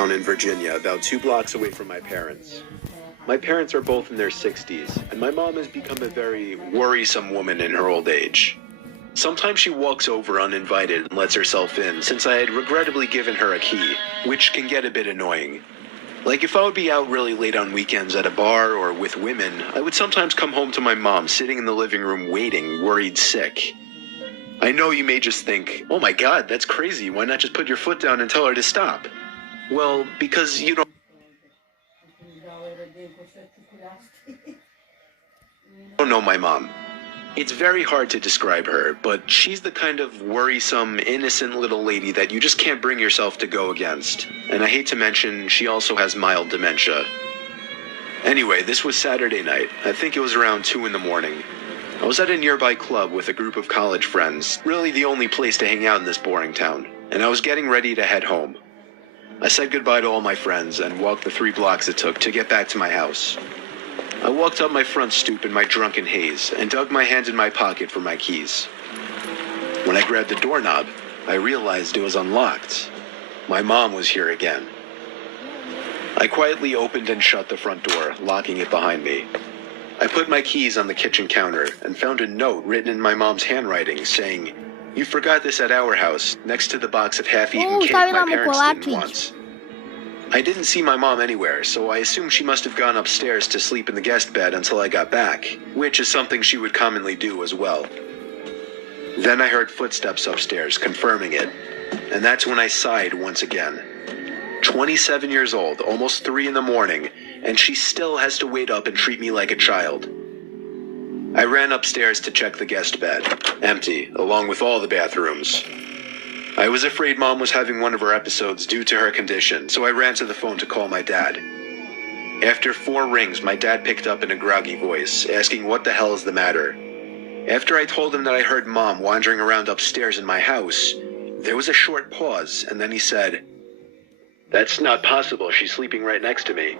town in Virginia, about 2 blocks away from my parents. My parents are both in their 60s, and my mom has become a very worrisome woman in her old age. Sometimes she walks over uninvited and lets herself in, since I had regrettably given her a key, which can get a bit annoying. Like if I would be out really late on weekends at a bar or with women, I would sometimes come home to my mom sitting in the living room waiting, worried sick. I know you may just think, oh my god, that's crazy, why not just put your foot down and tell her to stop? Well, because you don't know my mom. It's very hard to describe her, but she's the kind of worrisome, innocent little lady that you just can't bring yourself to go against. And I hate to mention, she also has mild dementia. Anyway, this was Saturday night. I think it was around 2 in the morning. I was at a nearby club with a group of college friends, really the only place to hang out in this boring town, and I was getting ready to head home. I said goodbye to all my friends and walked the 3 blocks it took to get back to my house. I walked up my front stoop in my drunken haze and dug my hand in my pocket for my keys. When I grabbed the doorknob, I realized it was unlocked. My mom was here again. I quietly opened and shut the front door, locking it behind me. I put my keys on the kitchen counter and found a note written in my mom's handwriting saying, "You forgot this at our house, next to the box of half-eaten cake my parents didn't want." I didn't see my mom anywhere, so I assumed she must have gone upstairs to sleep in the guest bed until I got back, which is something she would commonly do as well. Then I heard footsteps upstairs, confirming it, and that's when I sighed once again. 27 years old, almost 3 in the morning, and she still has to wait up and treat me like a child. I ran upstairs to check the guest bed, empty, along with all the bathrooms. I was afraid Mom was having one of her episodes due to her condition, so I ran to the phone to call my dad. After 4 rings, my dad picked up in a groggy voice, asking what the hell is the matter. After I told him that I heard Mom wandering around upstairs in my house, there was a short pause, and then he said, "That's not possible, she's sleeping right next to me."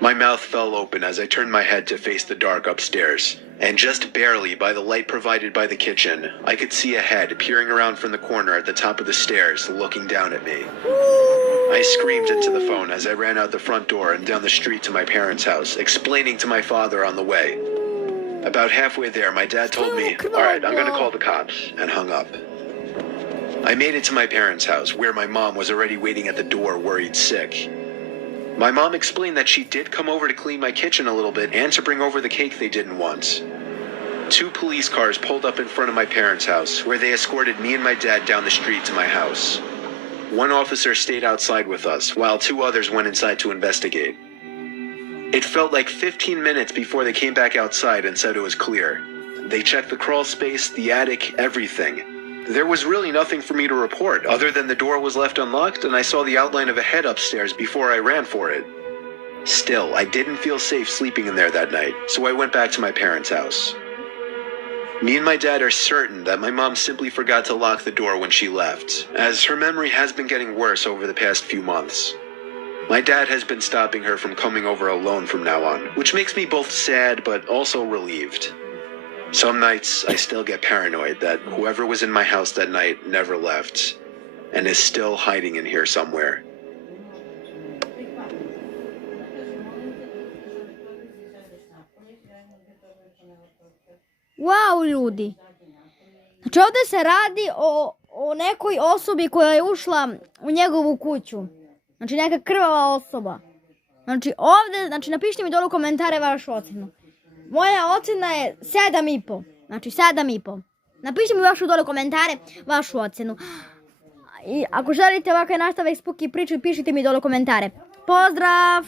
My mouth fell open as I turned my head to face the dark upstairs, and just barely by the light provided by the kitchen, I could see a head peering around from the corner at the top of the stairs, looking down at me. I screamed into the phone as I ran out the front door and down the street to my parents' house, explaining to my father on the way. About halfway there, my dad told me, "All right, I'm gonna call the cops," and hung up. I made it to my parents' house, where my mom was already waiting at the door, worried sick. My mom explained that she did come over to clean my kitchen a little bit and to bring over the cake they didn't want. 2 police cars pulled up in front of my parents' house, where they escorted me and my dad down the street to my house. 1 officer stayed outside with us, while 2 others went inside to investigate. It felt like 15 minutes before they came back outside and said it was clear. They checked the crawl space, the attic, everything. There was really nothing for me to report, other than the door was left unlocked and I saw the outline of a head upstairs before I ran for it. Still, I didn't feel safe sleeping in there that night, so I went back to my parents' house. Me and my dad are certain that my mom simply forgot to lock the door when she left, as her memory has been getting worse over the past few months. My dad has been stopping her from coming over alone from now on, which makes me both sad but also relieved. Some nights, I still get paranoid that whoever was in my house that night never left, and is still hiding in here somewhere. Wow, ljudi. Znači ovdje se radi o nekoj osobi koja je ušla u njegovu kuću. Znači neka krvava osoba. Znači ovdje, znači napišite mi dole u komentare vašu ocenu. Moja ocena je 7,5. Znači 7,5. Napišite mi vašu dole u komentare vašu ocenu. I ako želite ovakav nastavak spuki priče, pišite mi dole u komentare. Pozdrav!